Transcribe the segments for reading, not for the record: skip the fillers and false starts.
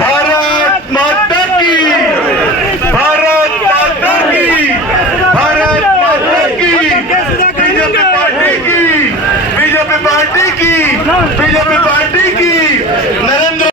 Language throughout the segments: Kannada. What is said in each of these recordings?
भारत माता की, भारत माता की, भारत माता की, बीजेपी पार्टी की, बीजेपी पार्टी की, बीजेपी पार्टी की नरेंद्र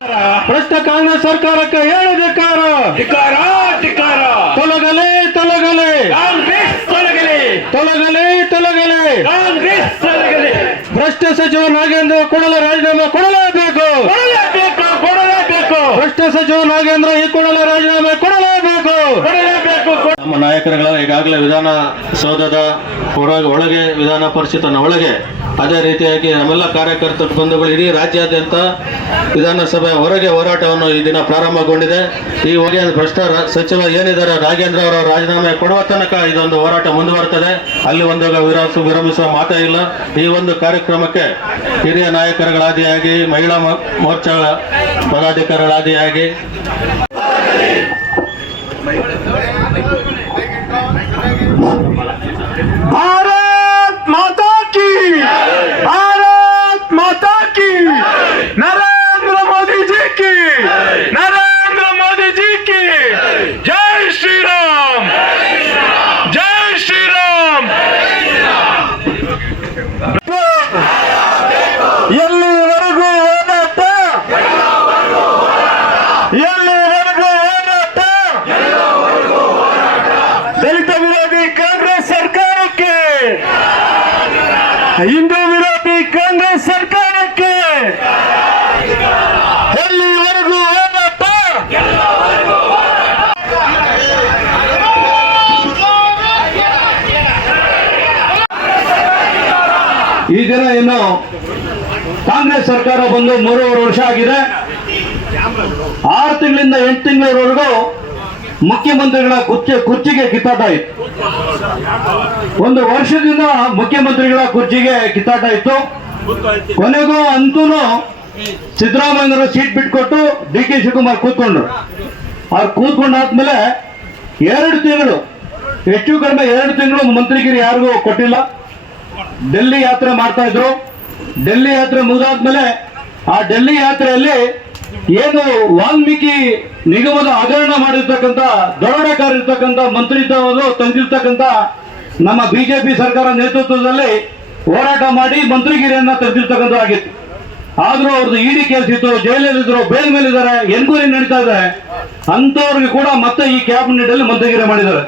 ಭ್ರಷ್ಟ ಕಾಂಗ್ರೆಸ್ ಸರ್ಕಾರಕ್ಕೆ ಹೇಳಬೇಕಾರ ಧಿಕ್ಕಾರ ಧಿಕ್ಕಾರ. ತೊಲಗಲೇ ತೊಲಗಲೇ ಕಾಂಗ್ರೆಸ್ ತೊಲಗಲಿ, ತೊಲಗಲೇ ತೊಲಗಲೇ ಕಾಂಗ್ರೆಸ್ ತೊಲಗಲಿ. ಭ್ರಷ್ಟ ಸಚಿವ ನಾಗೇಂದ್ರ ಕೂಡಲೇ ರಾಜೀನಾಮೆ ಕೊಡಲೇಬೇಕು, ಕೊಡಲೇಬೇಕು, ಕೊಡಲೇಬೇಕು, ಭ್ರಷ್ಟ ಸಚಿವ ನಾಗೇಂದ್ರ ಈ ಕೂಡಲೇ ರಾಜೀನಾಮೆ ಕೊಡಲೇಬೇಕು. ಕೊಡಲೇಬೇಕು. ನಮ್ಮ ನಾಯಕರುಗಳ ಈಗಾಗಲೇ ವಿಧಾನಸೌಧದ ಒಳಗೆ ವಿಧಾನ ಪರಿಷತ್ತಿನ ಒಳಗೆ ಅದೇ ರೀತಿಯಾಗಿ ನಮ್ಮೆಲ್ಲ ಕಾರ್ಯಕರ್ತರ ಬಂಧುಗಳು ಇಡೀ ರಾಜ್ಯಾದ್ಯಂತ ವಿಧಾನಸಭೆ ಹೊರಗೆ ಹೋರಾಟವನ್ನು ಈ ದಿನ ಪ್ರಾರಂಭಗೊಂಡಿದೆ. ಈ ಹೊಗೆ ಭ್ರಷ್ಟ ಸಚಿವ ಏನಿದ್ದಾರೆ ನಾಗೇಂದ್ರ ಅವರ ರಾಜೀನಾಮೆ ಕೊಡುವ ತನಕ ಇದೊಂದು ಹೋರಾಟ ಮುಂದುವರ್ತದೆ. ಅಲ್ಲಿ ಒಂದು ವಿರಮಿಸುವ ಮಾತೇ ಇಲ್ಲ. ಈ ಒಂದು ಕಾರ್ಯಕ್ರಮಕ್ಕೆ ಹಿರಿಯ ನಾಯಕರುಗಳಾದಿಯಾಗಿ ಮಹಿಳಾ ಮೋರ್ಚಾ ಪದಾಧಿಕಾರಿಗಳಾದಿಯಾಗಿ भारत माता की, भारत माता की, नरेंद्र मोदी जी की, नरेंद्र मोदी जी की जय श्री राम, जय श्री राम. ಎಲ್ಲಿವರೆಗೂ ಹೋರಾಟ, ಎಲ್ಲಿವರೆಗೂ ಹೋರಾಟ, ದಲಿತ ವಿರೋಧಿ ಕಾಂಗ್ರೆಸ್ ಸರ್ಕಾರಕ್ಕೆ, ಹಿಂದೂ ವಿರೋಧಿ ಕಾಂಗ್ರೆಸ್ ಸರ್ಕಾರಕ್ಕೆ ಎಲ್ಲಿವರೆಗೂ ಹೋರಾಟ. ಈ ದಿನ ಇನ್ನು ಕಾಂಗ್ರೆಸ್ ಸರ್ಕಾರ ಬಂದು 3.5 ವರ್ಷ ಆಗಿದೆ. 6 ತಿಂಗಳಿಂದ 8 ತಿಂಗಳವರೆಗೂ ಮುಖ್ಯಮಂತ್ರಿಗಳ ಕುರ್ಚಿಗೆ ಕಿತ್ತಾಟ ಇತ್ತು. 1 ವರ್ಷದಿಂದ ಮುಖ್ಯಮಂತ್ರಿಗಳ ಕುರ್ಚಿಗೆ ಕಿತ್ತಾಟ ಇತ್ತು. ಕೊನೆಗೂ ಅಂತೂ ಸಿದ್ದರಾಮಯ್ಯನವರು ಸೀಟ್ ಬಿಟ್ಕೊಟ್ಟು ಡಿ ಕೆ ಶಿವಕುಮಾರ್ ಕೂತ್ಕೊಂಡ್ರು. ಅವ್ರು ಕೂತ್ಕೊಂಡಾದ್ಮೇಲೆ 2 ತಿಂಗಳು, ಹೆಚ್ಚು ಕಡಿಮೆ 2 ತಿಂಗಳು ಮಂತ್ರಿಗಿರಿ ಯಾರಿಗೂ ಕೊಟ್ಟಿಲ್ಲ. ಡೆಲ್ಲಿ ಯಾತ್ರೆ ಮಾಡ್ತಾ ಇದ್ರು. ಡೆಲ್ಲಿ ಯಾತ್ರೆ ಮುಗಿದಾದ್ಮೇಲೆ ಆ ಡೆಲ್ಲಿ ಯಾತ್ರೆಯಲ್ಲಿ ಏನು ವಾಲ್ಮೀಕಿ ನಿಗಮದ ಹಗರಣ ಮಾಡಿರ್ತಕ್ಕಂಥ ದರೋಡೆಗಾರಿರ್ತಕ್ಕಂಥ ಮಂತ್ರಿತ್ವವನ್ನು ತಂದಿರ್ತಕ್ಕಂಥ ನಮ್ಮ ಬಿಜೆಪಿ ಸರ್ಕಾರ ನೇತೃತ್ವದಲ್ಲಿ ಹೋರಾಟ ಮಾಡಿ ಮಂತ್ರಿಗಿರಿಯನ್ನ ತೆಗೆದಿರ್ತಕ್ಕಂಥದ್ದಾಗಿತ್ತು. ಆದ್ರೂ ಅವ್ರದ್ದು ಇಡಿ ಕೇಸ್ ಇತ್ತು, ಜೈಲಲ್ಲಿದ್ರು, ಬೇಲ್ ಮೇಲಿದ್ದಾರೆ, ಎನ್ಕ್ವೈರಿ ನಡೀತಾ ಇದೆ. ಅಂತವ್ರಿಗೆ ಕೂಡ ಮತ್ತೆ ಈ ಕ್ಯಾಬಿನೆಟ್ ಅಲ್ಲಿ ಮಂತ್ರಿಗಿರಿ ಮಾಡಿದ್ದಾರೆ.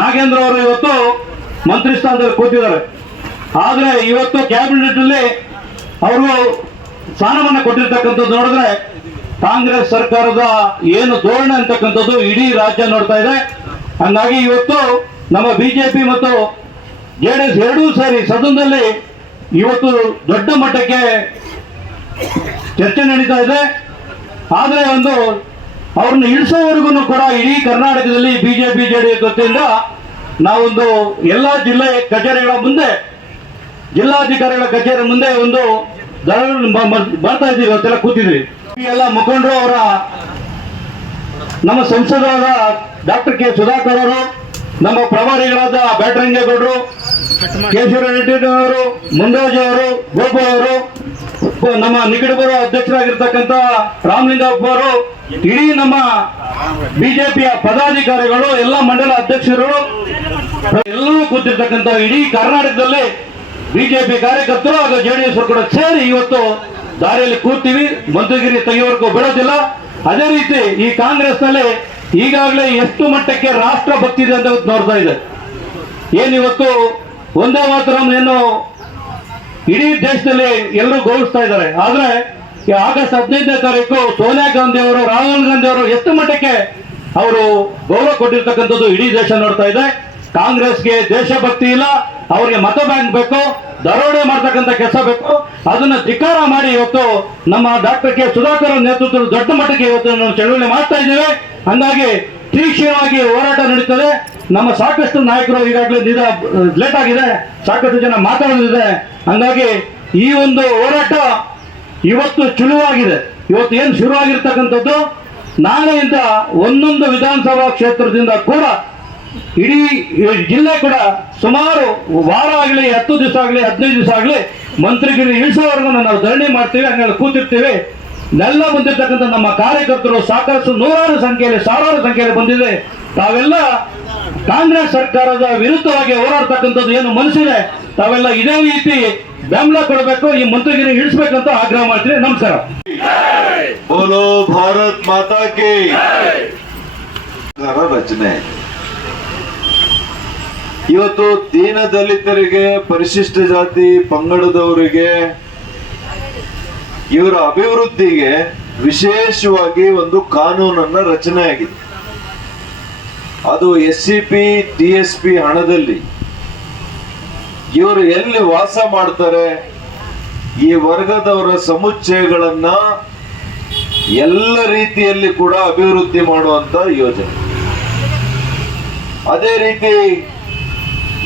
ನಾಗೇಂದ್ರ ಅವರು ಇವತ್ತು ಮಂತ್ರಿ ಸ್ಥಾನದಲ್ಲಿ ಕೂತಿದ್ದಾರೆ. ಆದ್ರೆ ಇವತ್ತು ಕ್ಯಾಬಿನೆಟ್ ಅಲ್ಲಿ ಅವರು ಸ್ಥಾನವನ್ನ ಕೊಟ್ಟಿರ್ತಕ್ಕಂಥದ್ದು ನೋಡಿದ್ರೆ ಕಾಂಗ್ರೆಸ್ ಸರ್ಕಾರದ ಏನು ಧೋರಣೆ ಅಂತಕ್ಕಂಥದ್ದು ಇಡೀ ರಾಜ್ಯ ನೋಡ್ತಾ ಇದೆ. ಹಂಗಾಗಿ ಇವತ್ತು ನಮ್ಮ ಬಿಜೆಪಿ ಮತ್ತು ಜೆಡಿಎಸ್ ಎರಡೂ ಸೇರಿ ಸದನದಲ್ಲಿ ಇವತ್ತು ದೊಡ್ಡ ಮಟ್ಟಕ್ಕೆ ಚರ್ಚೆ ನಡೀತಾ ಇದೆ. ಆದ್ರೆ ಅವ್ರನ್ನ ಇಳಿಸೋವರೆಗೂ ಕೂಡ ಇಡೀ ಕರ್ನಾಟಕದಲ್ಲಿ ಬಿಜೆಪಿ ಜೆಡಿಎಸ್ ವತಿಯಿಂದ ನಾವೊಂದು ಎಲ್ಲಾ ಜಿಲ್ಲೆ ಕಚೇರಿಗಳ ಮುಂದೆ, ಜಿಲ್ಲಾಧಿಕಾರಿಗಳ ಕಚೇರಿ ಮುಂದೆ ಬರ್ತಾ ಇದ್ದೀವಿ, ಇವತ್ತೆಲ್ಲ ಕೂತಿದ್ವಿ. ಎಲ್ಲ ಮುಖಂಡರು ಅವರ ನಮ್ಮ ಸಂಸದರಾದ ಡಾಕ್ಟರ್ ಕೆ ಸುಧಾಕರ್ ಅವರು, ನಮ್ಮ ಪ್ರಭಾರಿಗಳಾದ ಬ್ಯಾಟರಂಗೇಗೌಡರು, ಕೇಶವ ರೆಡ್ಡಿ ಅವರು, ಮುಂಡರಾಜು ಅವರು, ಗೋಪಾಲ್ ಅವರು, ನಮ್ಮ ನಿಕಟಪುರ ಅಧ್ಯಕ್ಷರಾಗಿರ್ತಕ್ಕಂಥ ರಾಮಲಿಂಗಪ್ಪ ಅವರು, ಇಡೀ ನಮ್ಮ ಬಿಜೆಪಿಯ ಪದಾಧಿಕಾರಿಗಳು, ಎಲ್ಲ ಮಂಡಲ ಅಧ್ಯಕ್ಷರು ಎಲ್ಲರೂ ಕೂತಿರ್ತಕ್ಕಂಥ ಇಡೀ ಕರ್ನಾಟಕದಲ್ಲಿ ಬಿಜೆಪಿ ಕಾರ್ಯಕರ್ತರು ಹಾಗೂ ಜೆಡಿಎಸ್ ಕೂಡ ಸೇರಿ ಇವತ್ತು ದಾರಿಯಲ್ಲಿ ಕೂರ್ತೀವಿ. ಮಂತ್ರಿಗಿರಿ ತೆಗೆಯುವವರೆಗೂ ಬಿಡೋದಿಲ್ಲ. ಅದೇ ರೀತಿ ಈ ಕಾಂಗ್ರೆಸ್ ನಲ್ಲಿ ಈಗಾಗಲೇ ಎಷ್ಟು ಮಟ್ಟಕ್ಕೆ ರಾಷ್ಟ್ರ ಭಕ್ತಿ ಇದೆ ಅಂತ ನೋಡ್ತಾ ಇದೆ. ಏನಿವತ್ತು ಒಂದೇ ಮಾತರಂ ಏನು ಇಡೀ ದೇಶದಲ್ಲಿ ಎಲ್ಲರೂ ಗೌರವಿಸ್ತಾ ಇದ್ದಾರೆ. ಆದ್ರೆ ಆಗಸ್ಟ್ 15ನೇ ತಾರೀಕು ಸೋನಿಯಾ ಗಾಂಧಿ ಅವರು, ರಾಹುಲ್ ಗಾಂಧಿ ಅವರು ಎಷ್ಟು ಮಟ್ಟಕ್ಕೆ ಅವರು ಗೌರವ ಕೊಟ್ಟಿರ್ತಕ್ಕಂಥದ್ದು ಇಡೀ ದೇಶ ನೋಡ್ತಾ ಇದೆ. ಕಾಂಗ್ರೆಸ್ಗೆ ದೇಶಭಕ್ತಿ ಇಲ್ಲ, ಅವರಿಗೆ ಮತ ಬ್ಯಾಂಕ್ ಬೇಕು, ದರೋಡೆ ಮಾಡ್ತಕ್ಕಂಥ ಕೆಲಸ ಬೇಕು. ಅದನ್ನ ಧಿಕ್ಕಾರ ಮಾಡಿ ಇವತ್ತು ನಮ್ಮ ಡಾಕ್ಟರ್ ಕೆ ಸುಧಾಕರ್ ನೇತೃತ್ವದ ದೊಡ್ಡ ಮಟ್ಟಕ್ಕೆ ಇವತ್ತು ನಾವು ಚಳವಳಿ ಮಾಡ್ತಾ ಇದ್ದೇವೆ. ಹಂಗಾಗಿ ತೀಕ್ಷ್ಣವಾಗಿ ಹೋರಾಟ ನಡೀತದೆ. ನಮ್ಮ ಸಾಕಷ್ಟು ನಾಯಕರು ಈಗಾಗಲೇ ಲೇಟ್ ಆಗಿದೆ, ಸಾಕಷ್ಟು ಜನ ಮಾತಾಡೋದಿದೆ. ಹಂಗಾಗಿ ಈ ಒಂದು ಹೋರಾಟ ಇವತ್ತು ಚುರುವಾಗಿದೆ. ಇವತ್ತು ಏನು ಶುರುವಾಗಿರ್ತಕ್ಕಂಥದ್ದು ನಾಳೆಯಿಂದ ಒಂದೊಂದು ವಿಧಾನಸಭಾ ಕ್ಷೇತ್ರದಿಂದ ಕೂಡ ಇಡೀ ಜಿಲ್ಲೆ ಕೂಡ ಸುಮಾರು ವಾರ ಆಗಲಿ, 10 ದಿವಸ ಆಗಲಿ, 15 ದಿವಸ ಆಗಲಿ ಮಂತ್ರಿಗಿರಿ ಇಳಿಸೋವರೆಗೂ ನಾವು ಧರಣಿ ಮಾಡ್ತೀವಿ, ಹಂಗಾಗಿ ಕೂತಿರ್ತೀವಿ. ಎಲ್ಲ ಬಂದಿರ್ತಕ್ಕಂಥ ನಮ್ಮ ಕಾರ್ಯಕರ್ತರು ಸಾಕಷ್ಟು ನೂರಾರು ಸಂಖ್ಯೆಯಲ್ಲಿ ಸಾವಿರಾರು ಸಂಖ್ಯೆಯಲ್ಲಿ ಬಂದಿದೆ. ತಾವೆಲ್ಲ ಕಾಂಗ್ರೆಸ್ ಸರ್ಕಾರದ ವಿರುದ್ಧವಾಗಿ ಹೋರಾಡ್ತಕ್ಕಂಥದ್ದು ಏನು ಮನಸ್ಸಿದೆ, ತಾವೆಲ್ಲ ಇದೇ ರೀತಿ ಬೆಂಬಲ ಕೊಡಬೇಕು, ಈ ಮಂತ್ರಿಗಿರಿ ಇಳಿಸ್ಬೇಕಂತ ಆಗ್ರಹ ಮಾಡ್ತೀನಿ. ನಮಸ್ಕಾರ. ಬೋಲೋ ಭಾರತ್ ಮಾತಾ ಕಿ ರಚನೆ. ಇವತ್ತು ದೀನ ದಲಿತರಿಗೆ, ಪರಿಶಿಷ್ಟ ಜಾತಿ ಪಂಗಡದವರಿಗೆ, ಇವರ ಅಭಿವೃದ್ಧಿಗೆ ವಿಶೇಷವಾಗಿ ಒಂದು ಕಾನೂನನ್ನ ರಚನೆ ಆಗಿದೆ. ಅದು SCP TSP ಹಣದಲ್ಲಿ ಇವರು ಎಲ್ಲಿ ವಾಸ ಮಾಡ್ತಾರೆ, ಈ ವರ್ಗದವರ ಸಮುಚ್ಚಯಗಳನ್ನ ಎಲ್ಲ ರೀತಿಯಲ್ಲಿ ಕೂಡ ಅಭಿವೃದ್ಧಿ ಮಾಡುವಂತ ಯೋಜನೆ. ಅದೇ ರೀತಿ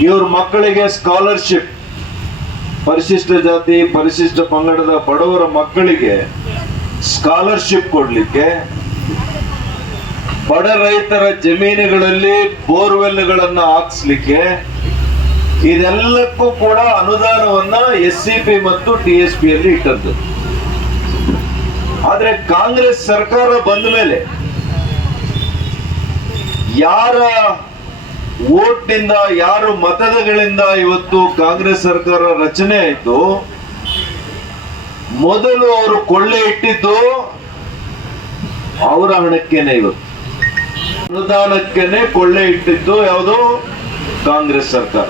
ಇವ್ರ ಮಕ್ಕಳಿಗೆ ಸ್ಕಾಲರ್ಶಿಪ್, ಪರಿಶಿಷ್ಟ ಜಾತಿ ಪರಿಶಿಷ್ಟ ಪಂಗಡದ ಬಡವರ ಮಕ್ಕಳಿಗೆ ಸ್ಕಾಲರ್ಶಿಪ್ ಕೊಡ್ಲಿಕ್ಕೆ, ಬಡ ರೈತರ ಜಮೀನುಗಳಲ್ಲಿ ಬೋರ್ವೆಲ್ಗಳನ್ನ ಹಾಕ್ಸ್ಲಿಕ್ಕೆ, ಇದೆಲ್ಲಕ್ಕೂ ಕೂಡ ಅನುದಾನವನ್ನ SCP ಮತ್ತು TSP ಯಲ್ಲಿ ಇಟ್ಟದ್ದು. ಆದ್ರೆ ಕಾಂಗ್ರೆಸ್ ಸರ್ಕಾರ ಬಂದ ಮೇಲೆ ಯಾರ ವೋಟ್ನಿಂದ, ಯಾರು ಮತಗಳಿಂದ ಇವತ್ತು ಕಾಂಗ್ರೆಸ್ ಸರ್ಕಾರ ರಚನೆ ಆಯ್ತು, ಮೊದಲು ಅವರು ಕೊಳ್ಳೆ ಇಟ್ಟಿದ್ದು ಅವರ ಹಣಕ್ಕೇನೆ, ಇವತ್ತು ಅನುದಾನಕ್ಕೇನೆ ಕೊಳ್ಳೆ ಇಟ್ಟಿದ್ದು ಯಾವುದು ಕಾಂಗ್ರೆಸ್ ಸರ್ಕಾರ.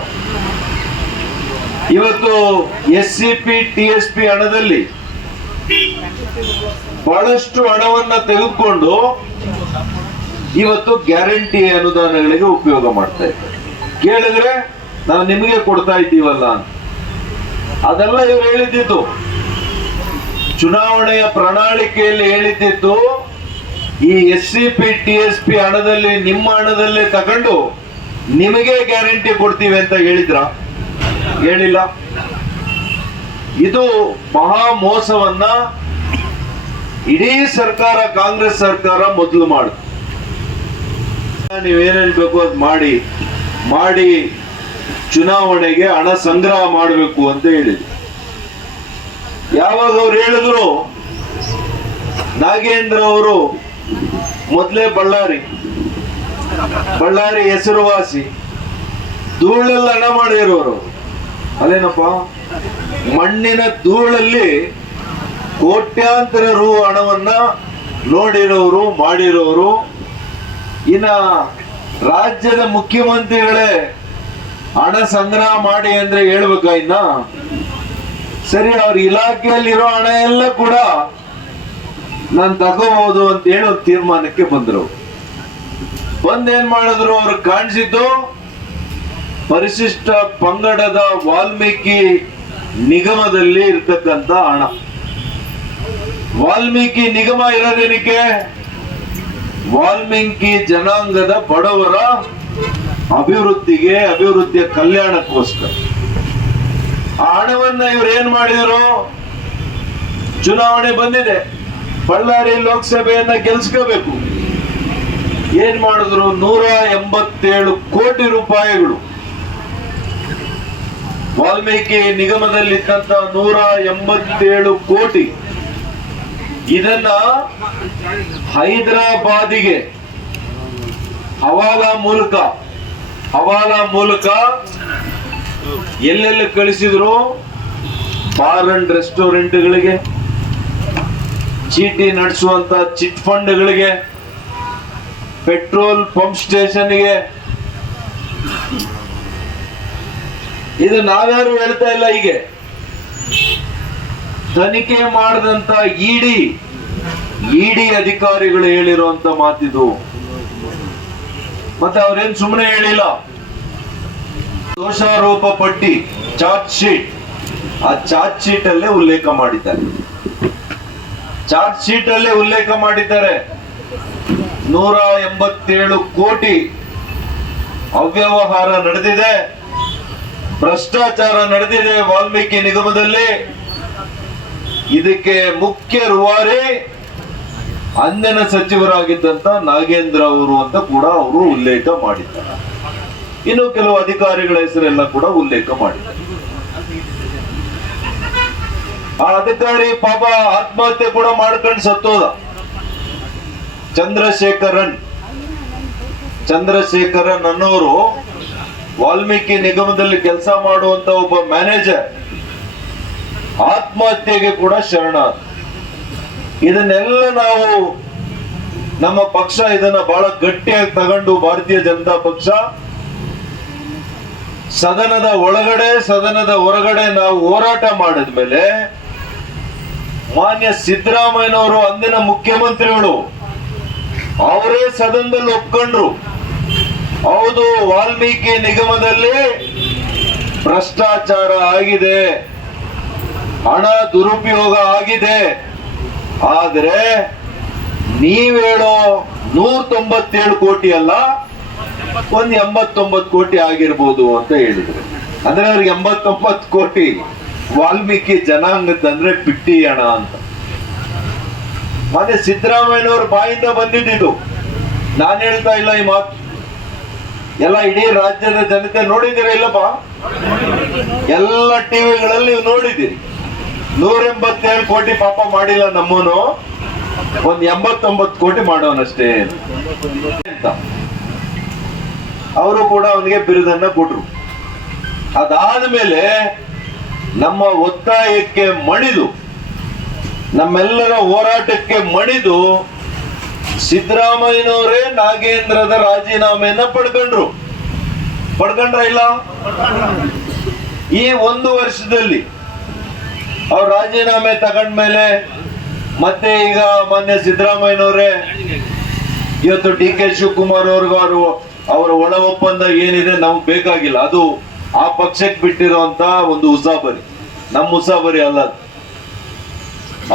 ಇವತ್ತು SCP TSP ಹಣದಲ್ಲಿ ಬಹಳಷ್ಟು ಹಣವನ್ನ ತೆಗೆದುಕೊಂಡು ಇವತ್ತು ಗ್ಯಾರಂಟಿ ಅನುದಾನಗಳಿಗೆ ಉಪಯೋಗ ಮಾಡ್ತಾ ಇದ್ದಾರೆ. ಕೇಳಿದ್ರೆ ನಾವು ನಿಮಗೆ ಕೊಡ್ತಾ ಇದ್ದೀವಲ್ಲ ಅಂತ. ಅದೆಲ್ಲ ಇವ್ರು ಹೇಳಿದ್ದು ಚುನಾವಣೆಯ ಪ್ರಣಾಳಿಕೆಯಲ್ಲಿ ಹೇಳಿದ್ದು, ಈ SCP TSP ಹಣದಲ್ಲಿ, ನಿಮ್ಮ ಹಣದಲ್ಲೇ ತಗೊಂಡು ನಿಮಗೆ ಗ್ಯಾರಂಟಿ ಕೊಡ್ತೀವಿ ಅಂತ ಹೇಳಿದ್ರ? ಹೇಳಿಲ್ಲ. ಇದು ಮಹಾ ಮೋಸವನ್ನ ಇಡೀ ಸರ್ಕಾರ, ಕಾಂಗ್ರೆಸ್ ಸರ್ಕಾರ ಮೊದಲು ಮಾಡು. ನೀವೇನೇನ್ ಬೇಕು ಅದು ಮಾಡಿ ಚುನಾವಣೆಗೆ ಹಣ ಸಂಗ್ರಹ ಮಾಡಬೇಕು ಅಂತ ಹೇಳಿದ್ರು. ಯಾವಾಗ ಅವ್ರು ಹೇಳಿದ್ರು, ನಾಗೇಂದ್ರ ಅವರು ಮೊದಲೇ ಬಳ್ಳಾರಿ ಹೆಸರುವಾಸಿ, ಧೂಳಲ್ಲಿ ಹಣ ಮಾಡಿರೋರು. ಅಲ್ಲೇನಪ್ಪ, ಮಣ್ಣಿನ ಧೂಳಲ್ಲಿ ಕೋಟ್ಯಾಂತರ ರು ಹಣವನ್ನ ನೋಡಿರೋರು, ಮಾಡಿರೋರು. ಇನ್ನ ರಾಜ್ಯದ ಮುಖ್ಯಮಂತ್ರಿಗಳೇ ಹಣ ಸಂಗ್ರಹ ಮಾಡಿ ಅಂದ್ರೆ ಹೇಳ್ಬೇಕ? ಇನ್ನ ಸರಿ, ಅವ್ರ ಇಲಾಖೆಯಲ್ಲಿರೋ ಹಣ ಎಲ್ಲ ಕೂಡ ನಾನು ತಗೋಬಹುದು ಅಂತ ಹೇಳಿ ಒಂದು ತೀರ್ಮಾನಕ್ಕೆ ಬಂದ್ರು. ಬಂದೇನ್ ಮಾಡಿದ್ರು, ಅವ್ರು ಕಾಣಿಸಿದ್ದು ಪರಿಶಿಷ್ಟ ಪಂಗಡದ ವಾಲ್ಮೀಕಿ ನಿಗಮದಲ್ಲಿ ಇರ್ತಕ್ಕಂಥ ಹಣ. ವಾಲ್ಮೀಕಿ ನಿಗಮ ಇರೋದೇನಕ್ಕೆ? ವಾಲ್ಮೀಕಿ ಜನಾಂಗದ ಬಡವರ ಅಭಿವೃದ್ಧಿಗೆ, ಅಭಿವೃದ್ಧಿಯ ಕಲ್ಯಾಣಕ್ಕೋಸ್ಕರ. ಆ ಹಣವನ್ನ ಇವ್ರು ಏನ್ ಮಾಡಿದ್ರು, ಚುನಾವಣೆ ಬಂದಿದೆ, ಬಳ್ಳಾರಿ ಲೋಕಸಭೆಯನ್ನ ಗೆಲ್ಸ್ಕೋಬೇಕು. ಏನ್ ಮಾಡಿದ್ರು, 187 ಕೋಟಿ ರೂಪಾಯಿಗಳು ವಾಲ್ಮೀಕಿ ನಿಗಮದಲ್ಲಿದ್ದಂತ 187 ಕೋಟಿ, ಇದನ್ನ ಹೈದರಾಬಾದಿಗೆ ಹವಾಲಾ ಮೂಲಕ ಎಲ್ಲೆಲ್ಲಿ ಕಳಿಸಿದ್ರು? ಬಾರ್ ಅಂಡ್ ರೆಸ್ಟೋರೆಂಟ್ಗಳಿಗೆ, ಚೀಟಿ ನಡೆಸುವಂತ ಚಿಟ್ ಫಂಡ್ಗಳಿಗೆ, ಪೆಟ್ರೋಲ್ ಪಂಪ್ ಸ್ಟೇಷನ್ಗೆ. ಇದು ನಾವ್ಯಾರು ಹೇಳ್ತಾ ಇಲ್ಲ. ಹೀಗೆ ತನಿಖೆ ಮಾಡಿದಂತ ಇಡಿ ಅಧಿಕಾರಿಗಳು ಹೇಳಿರುವಂತ ಮಾತಿದು. ಮತ್ತೆ ಅವ್ರೇನ್ ಸುಮ್ಮನೆ ಹೇಳಿಲ್ಲ. ದೋಷಾರೋಪ ಪಟ್ಟಿ, ಚಾರ್ಜ್ ಶೀಟ್, ಆ ಚಾರ್ಜ್ ಶೀಟ್ ಅಲ್ಲೇ ಉಲ್ಲೇಖ ಮಾಡಿದ್ದಾರೆ. 187 ಕೋಟಿ ಅವ್ಯವಹಾರ ನಡೆದಿದೆ, ಭ್ರಷ್ಟಾಚಾರ ನಡೆದಿದೆ ವಾಲ್ಮೀಕಿ ನಿಗಮದಲ್ಲಿ. ಇದಕ್ಕೆ ಮುಖ್ಯ ರೂವಾರಿ ಅಂದಿನ ಸಚಿವರಾಗಿದ್ದಂತ ನಾಗೇಂದ್ರ ಅವರು ಅಂತ ಕೂಡ ಅವರು ಉಲ್ಲೇಖ ಮಾಡಿದ್ದಾರೆ. ಇನ್ನು ಕೆಲವು ಅಧಿಕಾರಿಗಳ ಹೆಸರೆಲ್ಲ ಕೂಡ ಉಲ್ಲೇಖ ಮಾಡಿದ್ದಾರೆ. ಆ ಅಧಿಕಾರಿ ಪಾಪ ಆತ್ಮಹತ್ಯೆ ಕೂಡ ಮಾಡ್ಕೊಂಡು ಸತ್ತೋದ. ಚಂದ್ರಶೇಖರನ್ ಅನ್ನೋರು ವಾಲ್ಮೀಕಿ ನಿಗಮದಲ್ಲಿ ಕೆಲಸ ಮಾಡುವಂತ ಒಬ್ಬ ಮ್ಯಾನೇಜರ್ ಆತ್ಮಹತ್ಯೆಗೆ ಕೂಡ ಶರಣಾದ. ಇದನ್ನೆಲ್ಲ ನಾವು ನಮ್ಮ ಪಕ್ಷ ಇದನ್ನ ಬಹಳ ಗಟ್ಟಿಯಾಗಿ ತಗೊಂಡು ಭಾರತೀಯ ಜನತಾ ಪಕ್ಷ ಸದನದ ಒಳಗಡೆ ಸದನದ ಹೊರಗಡೆ ನಾವು ಹೋರಾಟ ಮಾಡಿದ್ಮೇಲೆ ಮಾನ್ಯ ಸಿದ್ದರಾಮಯ್ಯನವರು ಅಂದಿನ ಮುಖ್ಯಮಂತ್ರಿಗಳು ಅವರೇ ಸದನದಲ್ಲಿ ಒಪ್ಕೊಂಡ್ರು, ಹೌದು ವಾಲ್ಮೀಕಿ ನಿಗಮದಲ್ಲಿ ಭ್ರಷ್ಟಾಚಾರ ಆಗಿದೆ, ಹಣ ದುರುಪಯೋಗ ಆಗಿದೆ, ಆದ್ರೆ ನೀವೇಳೋ 197 ಕೋಟಿ ಅಲ್ಲ, ಒಂದ್ 89 ಕೋಟಿ ಆಗಿರ್ಬೋದು ಅಂತ ಹೇಳಿದ್ರು. ಅಂದ್ರೆ ಅವ್ರಿಗೆ 89 ಕೋಟಿ ವಾಲ್ಮೀಕಿ ಜನಾಂಗದಂದ್ರೆ ಬಿಟ್ಟಿ ಹಣ ಅಂತ. ಮತ್ತೆ ಸಿದ್ದರಾಮಯ್ಯನವ್ರ ಬಾಯಿಂದ ಬಂದಿದ್ದು, ನಾನು ಹೇಳ್ತಾ ಇಲ್ಲ ಈ ಮಾತು, ಎಲ್ಲ ಇಡೀ ರಾಜ್ಯದ ಜನತೆ ನೋಡಿದ್ದೀರಾ ಇಲ್ಲಪ್ಪ? ಎಲ್ಲ ಟಿವಿಗಳಲ್ಲಿ ನೀವು ನೋಡಿದ್ದೀರಿ. 187 ಕೋಟಿ ಪಾಪ ಮಾಡಿಲ್ಲ ನಮ್ಮನು, ಒಂದ್ 89 ಕೋಟಿ ಮಾಡೋನಷ್ಟೇ ಅಂತ ಅವರು ಕೂಡ ಅವನಿಗೆ ಬಿರುದನ್ನ ಕೊಟ್ರು. ಅದಾದ್ಮೇಲೆ ನಮ್ಮ ಒತ್ತಾಯಕ್ಕೆ ಮಣಿದು, ನಮ್ಮೆಲ್ಲರ ಹೋರಾಟಕ್ಕೆ ಮಣಿದು ಸಿದ್ದರಾಮಯ್ಯನವರೇ ನಾಗೇಂದ್ರದ ರಾಜೀನಾಮೆಯನ್ನ ಪಡ್ಕೊಂಡ್ರ ಇಲ್ಲ? ಈ 1 ವರ್ಷದಲ್ಲಿ ಅವ್ರ ರಾಜೀನಾಮೆ ತಗೊಂಡ್ಮೇಲೆ ಮತ್ತೆ ಈಗ ಮಾನ್ಯ ಸಿದ್ದರಾಮಯ್ಯನವರೇ ಇವತ್ತು DK ಶಿವಕುಮಾರ್ ಅವ್ರಿಗೂ ಅವರ ಒಳ ಒಪ್ಪಂದ ಏನಿದೆ ನಮ್ಗೆ ಬೇಕಾಗಿಲ್ಲ, ಅದು ಆ ಪಕ್ಷಕ್ಕೆ ಬಿಟ್ಟಿರುವಂತ ಒಂದು ಉಸಾಬರಿ, ನಮ್ಮ ಉಸಾಬರಿ ಅಲ್ಲ.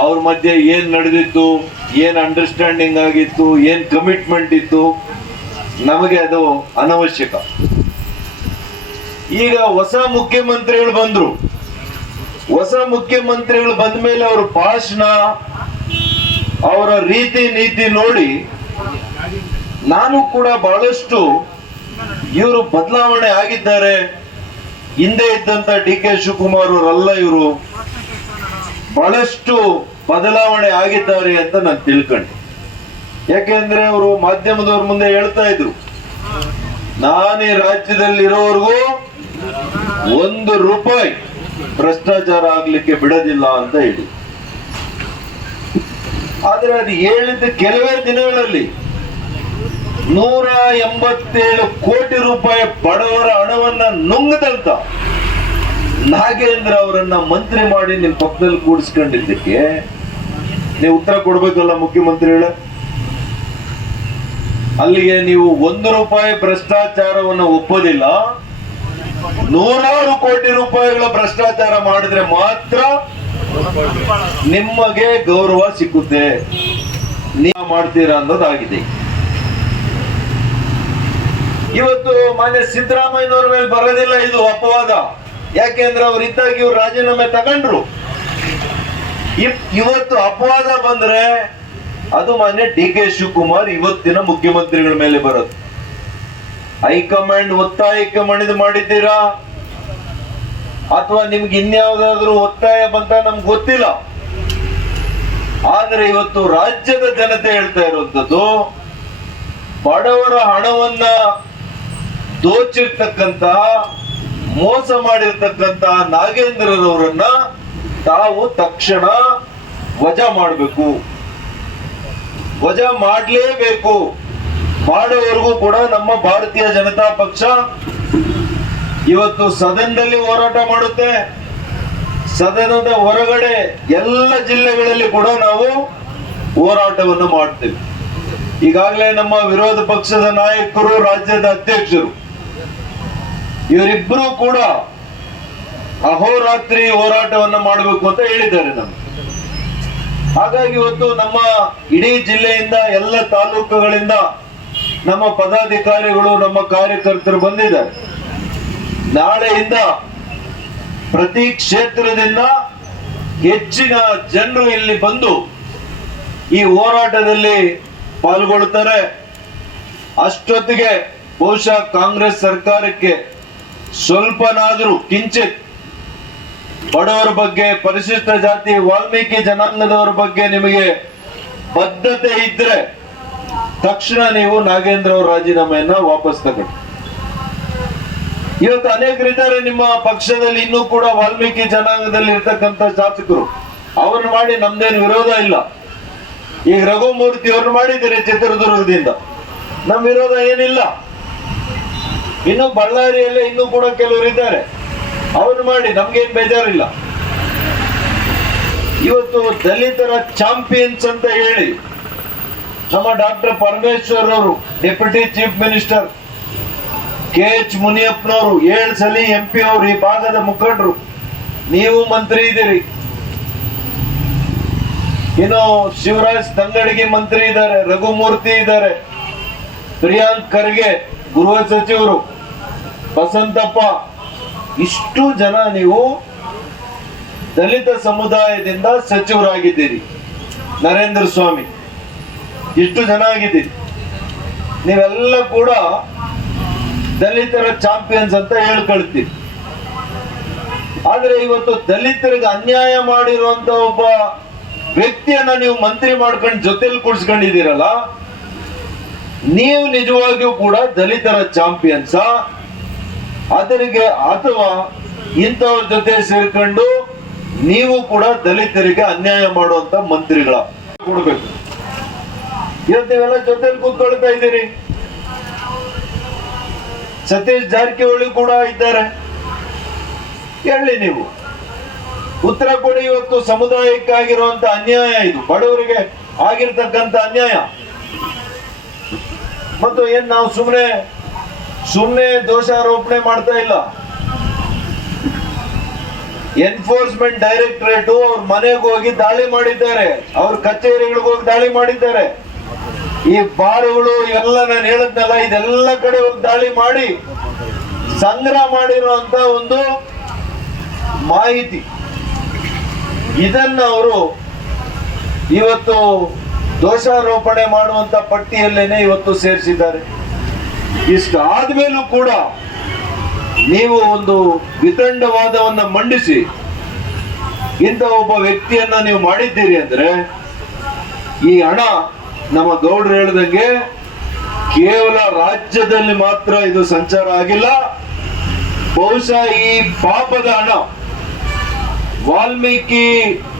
ಅವ್ರ ಮಧ್ಯೆ ಏನ್ ನಡೆದಿತ್ತು, ಏನ್ ಅಂಡರ್ಸ್ಟ್ಯಾಂಡಿಂಗ್ ಆಗಿತ್ತು, ಏನ್ ಕಮಿಟ್ಮೆಂಟ್ ಇತ್ತು, ನಮಗೆ ಅದು ಅನವಶ್ಯಕ. ಈಗ ಹೊಸ ಮುಖ್ಯಮಂತ್ರಿಗಳು ಬಂದ್ರು. ಹೊಸ ಮುಖ್ಯಮಂತ್ರಿಗಳು ಬಂದ ಮೇಲೆ ಅವ್ರ ಭಾಷಣ, ಅವರ ರೀತಿ ನೀತಿ ನೋಡಿ ನಾನು ಕೂಡ ಬಹಳಷ್ಟು ಇವರು ಬದಲಾವಣೆ ಆಗಿದ್ದಾರೆ. ಹಿಂದೆ ಇದ್ದಂತ DK ಶಿವಕುಮಾರ್ ಅವರಲ್ಲ, ಇವರು ಬಹಳಷ್ಟು ಬದಲಾವಣೆ ಆಗಿದ್ದಾರೆ ಅಂತ ನಾನು ತಿಳ್ಕೊಂಡೆ. ಯಾಕೆಂದ್ರೆ ಅವರು ಮಾಧ್ಯಮದವ್ರ ಮುಂದೆ ಹೇಳ್ತಾ ಇದ್ರು, ನಾನು ಈ ರಾಜ್ಯದಲ್ಲಿ ಇರೋವರೆಗೂ 1 ರೂಪಾಯಿ ಭ್ರಷ್ಟಾಚಾರ ಆಗ್ಲಿಕ್ಕೆ ಬಿಡೋದಿಲ್ಲ ಅಂತ ಹೇಳಿ. ಆದ್ರೆ ಅದು ಹೇಳಿದ ಕೆಲವೇ ದಿನಗಳಲ್ಲಿ 187 ಕೋಟಿ ರೂಪಾಯಿ ಬಡವರ ಹಣವನ್ನ ನುಂಗದಂತ ನಾಗೇಂದ್ರ ಅವರನ್ನ ಮಂತ್ರಿ ಮಾಡಿ ನಿಮ್ ಪಕ್ಕದಲ್ಲಿ ಕೂಡಿಸ್ಕೊಂಡಿದ್ದಕ್ಕೆ ನೀವು ಉತ್ತರ ಕೊಡ್ಬೇಕಲ್ಲ ಮುಖ್ಯಮಂತ್ರಿಗಳೇ. ಅಲ್ಲಿಗೆ ನೀವು 1 ರೂಪಾಯಿ ಭ್ರಷ್ಟಾಚಾರವನ್ನು ಒಪ್ಪೋದಿಲ್ಲ, 100 ಕೋಟಿ ರೂಪಾಯಿಗಳ ಭ್ರಷ್ಟಾಚಾರ ಮಾಡಿದ್ರೆ ಮಾತ್ರ ನಿಮಗೆ ಗೌರವ ಸಿಕ್ಕುತ್ತೆ, ನೀವು ಮಾಡ್ತೀರಾ ಅನ್ನೋದಾಗಿದೆ. ಇವತ್ತು ಮಾನ್ಯ ಸಿದ್ದರಾಮಯ್ಯನವ್ರ ಮೇಲೆ ಬರೋದಿಲ್ಲ ಇದು ಅಪವಾದ. ಯಾಕೆಂದ್ರೆ ಅವ್ರು ಇದ್ದಾಗ ಇವ್ರು ರಾಜೀನಾಮೆ ತಗೊಂಡ್ರು. ಇವತ್ತು ಅಪವಾದ ಬಂದ್ರೆ ಅದು ಮಾನ್ಯ DK ಶಿವಕುಮಾರ್ ಇವತ್ತಿನ ಮುಖ್ಯಮಂತ್ರಿಗಳ ಮೇಲೆ ಬರುತ್ತೆ. ಹೈಕಮಾಂಡ್ ಒತ್ತಾಯಕ್ಕೆ ಮಣಿದು ಮಾಡಿದ್ದೀರಾ ಅಥವಾ ನಿಮ್ಗೆ ಇನ್ಯಾವುದಾದ್ರೂ ಒತ್ತಾಯ ಬಂತ ನಮ್ಗೆ ಗೊತ್ತಿಲ್ಲ. ಆದ್ರೆ ಇವತ್ತು ರಾಜ್ಯದ ಜನತೆ ಹೇಳ್ತಾ ಇರುವಂತದ್ದು, ಬಡವರ ಹಣವನ್ನ ದೋಚಿರ್ತಕ್ಕಂತ, ಮೋಸ ಮಾಡಿರ್ತಕ್ಕಂತ ನಾಗೇಂದ್ರರವರನ್ನ ತಾವು ತಕ್ಷಣ ವಜಾ ಮಾಡಬೇಕು, ವಜಾ ಮಾಡಲೇಬೇಕು. ಮಾಡೋವರೆಗೂ ಕೂಡ ನಮ್ಮ ಭಾರತೀಯ ಜನತಾ ಪಕ್ಷ ಇವತ್ತು ಸದನದಲ್ಲಿ ಹೋರಾಟ ಮಾಡುತ್ತೆ, ಸದನದ ಹೊರಗಡೆ ಎಲ್ಲ ಜಿಲ್ಲೆಗಳಲ್ಲಿ ಕೂಡ ನಾವು ಹೋರಾಟವನ್ನು ಮಾಡ್ತೇವೆ. ಈಗಾಗಲೇ ನಮ್ಮ ವಿರೋಧ ಪಕ್ಷದ ನಾಯಕರು, ರಾಜ್ಯದ ಅಧ್ಯಕ್ಷರು ಇವರಿಬ್ಬರು ಕೂಡ ಅಹೋರಾತ್ರಿ ಹೋರಾಟವನ್ನ ಮಾಡಬೇಕು ಅಂತ ಹೇಳಿದ್ದಾರೆ ನಮ್ಗೆ. ಹಾಗಾಗಿ ಇವತ್ತು ನಮ್ಮ ಇಡೀ ಜಿಲ್ಲೆಯಿಂದ, ಎಲ್ಲ ತಾಲೂಕುಗಳಿಂದ ನಮ್ಮ ಪದಾಧಿಕಾರಿಗಳು, ನಮ್ಮ ಕಾರ್ಯಕರ್ತರು ಬಂದಿದ್ದಾರೆ. ನಾಳೆಯಿಂದ ಪ್ರತಿ ಕ್ಷೇತ್ರದಿಂದ ಹೆಚ್ಚಿನ ಜನರು ಇಲ್ಲಿ ಬಂದು ಈ ಹೋರಾಟದಲ್ಲಿ ಪಾಲ್ಗೊಳ್ಳುತ್ತಾರೆ. ಅಷ್ಟೊತ್ತಿಗೆ ಬಹುಶಃ ಕಾಂಗ್ರೆಸ್ ಸರ್ಕಾರಕ್ಕೆ ಸ್ವಲ್ಪನಾದರೂ ಕಿಂಚಿತ್ ಬಡವರ ಬಗ್ಗೆ, ಪರಿಶಿಷ್ಟ ಜಾತಿ ವಾಲ್ಮೀಕಿ ಜನಾಂಗದವರ ಬಗ್ಗೆ ನಿಮಗೆ ಬದ್ಧತೆ ಇದ್ರೆ ತಕ್ಷಣ ನೀವು ನಾಗೇಂದ್ರ ಅವ್ರ ರಾಜೀನಾಮೆಯನ್ನ ವಾಪಸ್ ತಗೊಳ್ಳಿ. ಇವತ್ತು ಅನೇಕರಿದ್ದಾರೆ ನಿಮ್ಮ ಪಕ್ಷದಲ್ಲಿ, ಇನ್ನೂ ಕೂಡ ವಾಲ್ಮೀಕಿ ಜನಾಂಗದಲ್ಲಿ ಇರ್ತಕ್ಕಂಥ ಶಾಸಕರು, ಅವ್ರನ್ನ ಮಾಡಿ ನಮ್ದೇನು ವಿರೋಧ ಇಲ್ಲ. ಈಗ ರಘುಮೂರ್ತಿ ಅವ್ರನ್ನ ಮಾಡಿದ್ದೀರಿ ಚಿತ್ರದುರ್ಗದಿಂದ, ನಮ್ ವಿರೋಧ ಏನಿಲ್ಲ. ಇನ್ನು ಬಳ್ಳಾರಿಯಲ್ಲೇ ಇನ್ನೂ ಕೂಡ ಕೆಲವರು ಇದ್ದಾರೆ, ಅವ್ರನ್ನ ಮಾಡಿ, ನಮ್ಗೇನ್ ಬೇಜಾರಿಲ್ಲ. ಇವತ್ತು ದಲಿತರ ಚಾಂಪಿಯನ್ಸ್ ಅಂತ ಹೇಳಿ ನಮ್ಮ ಡಾಕ್ಟರ್ ಪರಮೇಶ್ವರ್ ಅವರು, ಡೆಪ್ಯೂಟಿ ಚೀಫ್ ಮಿನಿಸ್ಟರ್ KH ಮುನಿಯಪ್ಪನವರು, 7 ಸಲ MP ಅವರು, ಈ ಭಾಗದ ಮುಖಂಡರು, ನೀವು ಮಂತ್ರಿ ಇದ್ದೀರಿ. ಇನ್ನು ಶಿವರಾಜ್ ತಂಗಡಗಿ ಮಂತ್ರಿ ಇದ್ದಾರೆ, ರಘುಮೂರ್ತಿ ಇದ್ದಾರೆ, ಪ್ರಿಯಾಂಕ್ ಖರ್ಗೆ ಗೃಹ ಸಚಿವರು, ಬಸಂತಪ್ಪ, ಇಷ್ಟು ಜನ ನೀವು ದಲಿತ ಸಮುದಾಯದಿಂದ ಸಚಿವರಾಗಿದ್ದೀರಿ. ನರೇಂದ್ರ ಸ್ವಾಮಿ, ಇಷ್ಟು ಜನ ಆಗಿದ್ದೀರಿ. ನೀವೆಲ್ಲ ಕೂಡ ದಲಿತರ ಚಾಂಪಿಯನ್ಸ್ ಅಂತ ಹೇಳ್ಕೊಳ್ತೀರಿ. ಆದ್ರೆ ಇವತ್ತು ದಲಿತರಿಗೆ ಅನ್ಯಾಯ ಮಾಡಿರುವಂತ ಒಬ್ಬ ವ್ಯಕ್ತಿಯನ್ನ ನೀವು ಮಂತ್ರಿ ಮಾಡ್ಕೊಂಡು ಜೊತೆಲಿ ಕೂಡ್ಸ್ಕೊಂಡಿದ್ದೀರಲ್ಲ, ನೀವು ನಿಜವಾಗಿಯೂ ಕೂಡ ದಲಿತರ ಚಾಂಪಿಯನ್ಸ ಅದರಿಗೆ, ಅಥವಾ ಇಂಥವ್ರ ಜೊತೆ ಸೇರ್ಕೊಂಡು ನೀವು ಕೂಡ ದಲಿತರಿಗೆ ಅನ್ಯಾಯ ಮಾಡುವಂತ ಮಂತ್ರಿಗಳ ಕೊಡ್ಬೇಕು. ಇವತ್ತು ನೀವೆಲ್ಲ ಜೊತೆಲಿ ಕೂತ್ಕೊಳ್ತಾ ಇದ್ದೀರಿ. ಸತೀಶ್ ಜಾರಕಿಹೊಳಿ ಕೂಡ ಇದ್ದಾರೆ, ಹೇಳಿ, ನೀವು ಉತ್ತರ ಕೊಡಿ. ಇವತ್ತು ಸಮುದಾಯಕ್ಕಾಗಿರುವಂತ ಅನ್ಯಾಯ ಇದು, ಬಡವರಿಗೆ ಆಗಿರ್ತಕ್ಕಂಥ ಅನ್ಯಾಯ. ಮತ್ತು ಏನ್ ನಾವು ಸುಮ್ನೆ ದೋಷಾರೋಪಣೆ ಮಾಡ್ತಾ ಇಲ್ಲ. ಎನ್ಫೋರ್ಸ್ಮೆಂಟ್ ಡೈರೆಕ್ಟರೇಟ್ ಅವ್ರ ಮನೆಗೆ ಹೋಗಿ ದಾಳಿ ಮಾಡಿದ್ದಾರೆ, ಅವ್ರ ಕಚೇರಿಗಳಿಗೆ ಹೋಗಿ ದಾಳಿ ಮಾಡಿದ್ದಾರೆ. ಈ ಬಾರುಗಳು ಎಲ್ಲ ನಾನು ಹೇಳದ್ನಲ್ಲ, ಇದೆಲ್ಲ ಕಡೆ ಹೋಗಿ ದಾಳಿ ಮಾಡಿ ಸಂಗ್ರಹ ಮಾಡಿರುವಂತ ಒಂದು ಮಾಹಿತಿ, ಇದನ್ನ ಅವರು ಇವತ್ತು ದೋಷಾರೋಪಣೆ ಮಾಡುವಂತ ಪಟ್ಟಿಯಲ್ಲೇನೆ ಇವತ್ತು ಸೇರಿಸಿದ್ದಾರೆ. ಇಷ್ಟು ಆದ್ಮೇಲೂ ಕೂಡ ನೀವು ಒಂದು ವಿತಂಡವಾದವನ್ನ ಮಂಡಿಸಿ ಇಂಥ ಒಬ್ಬ ವ್ಯಕ್ತಿಯನ್ನ ನೀವು ಮಾಡಿದ್ದೀರಿ ಅಂದ್ರೆ, ಈ ಹಣ ನಮ್ಮ ಗೌಡ್ರು ಹೇಳಿದಂಗೆ ಕೇವಲ ರಾಜ್ಯದಲ್ಲಿ ಮಾತ್ರ ಇದು ಸಂಚಾರ ಆಗಿಲ್ಲ. ಬಹುಶಃ ಈ ಪಾಪದ ಹಣ, ವಾಲ್ಮೀಕಿ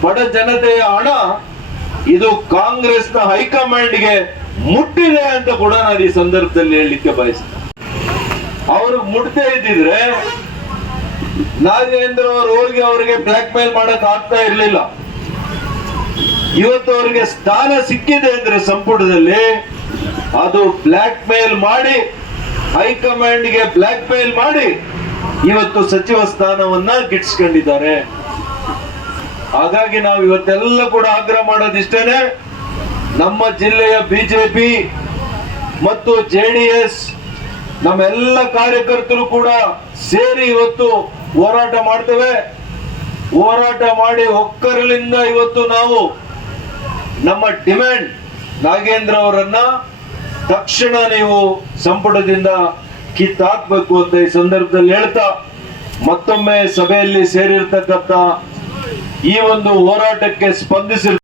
ಬಡ ಜನತೆಯ ಹಣ, ಇದು ಕಾಂಗ್ರೆಸ್ನ ಹೈಕಮಾಂಡ್ಗೆ ಮುಟ್ಟಿದೆ ಅಂತ ಕೂಡ ನಾನು ಈ ಸಂದರ್ಭದಲ್ಲಿ ಹೇಳಲಿಕ್ಕೆ ಬಯಸ್ತೇನೆ. ಅವ್ರಿಗೆ ಮುಟ್ಟದೇ ಇದ್ದಿದ್ರೆ ನಾಗೇಂದ್ರ ಅವರು ಹೋಗಿ ಅವರಿಗೆ ಬ್ಲಾಕ್ ಮೇಲ್ ಮಾಡಕ್ ಆಗ್ತಾ ಇರ್ಲಿಲ್ಲ. ಇವತ್ತು ಅವರಿಗೆ ಸ್ಥಾನ ಸಿಕ್ಕಿದೆ ಅಂದ್ರೆ ಸಂಪುಟದಲ್ಲಿ, ಅದು ಬ್ಲಾಕ್ ಮೇಲ್ ಮಾಡಿ, ಹೈಕಮಾಂಡ್ಗೆ ಬ್ಲಾಕ್ ಮೇಲ್ ಮಾಡಿ ಇವತ್ತು ಸಚಿವ ಸ್ಥಾನವನ್ನ ಗಿಟ್ಟಿಸ್ಕೊಂಡಿದ್ದಾರೆ. ಹಾಗಾಗಿ ನಾವು ಇವತ್ತೆಲ್ಲ ಕೂಡ ಆಗ್ರಹ ಮಾಡೋದಿಷ್ಟೇನೆ, ನಮ್ಮ ಜಿಲ್ಲೆಯ ಬಿಜೆಪಿ ಮತ್ತು JDS ನಮ್ಮೆಲ್ಲ ಕಾರ್ಯಕರ್ತರು ಕೂಡ ಸೇರಿ ಇವತ್ತು ಹೋರಾಟ ಮಾಡ್ತೇವೆ. ಹೋರಾಟ ಮಾಡಿ ಒಕ್ಕರಲಿಂದ ಇವತ್ತು ನಾವು ನಮ್ಮ ಡಿಮ್ಯಾಂಡ್, ನಾಗೇಂದ್ರ ಅವರನ್ನ ತಕ್ಷಣ ನೀವು ಸಂಪುಟದಿಂದ ಕಿತ್ತಾಕ್ಬೇಕು ಅಂತ ಈ ಸಂದರ್ಭದಲ್ಲಿ ಹೇಳ್ತಾ, ಮತ್ತೊಮ್ಮೆ ಸಭೆಯಲ್ಲಿ ಸೇರಿರ್ತಕ್ಕಂಥ ಈ ಒಂದು ಹೋರಾಟಕ್ಕೆ ಸ್ಪಂದಿಸಿ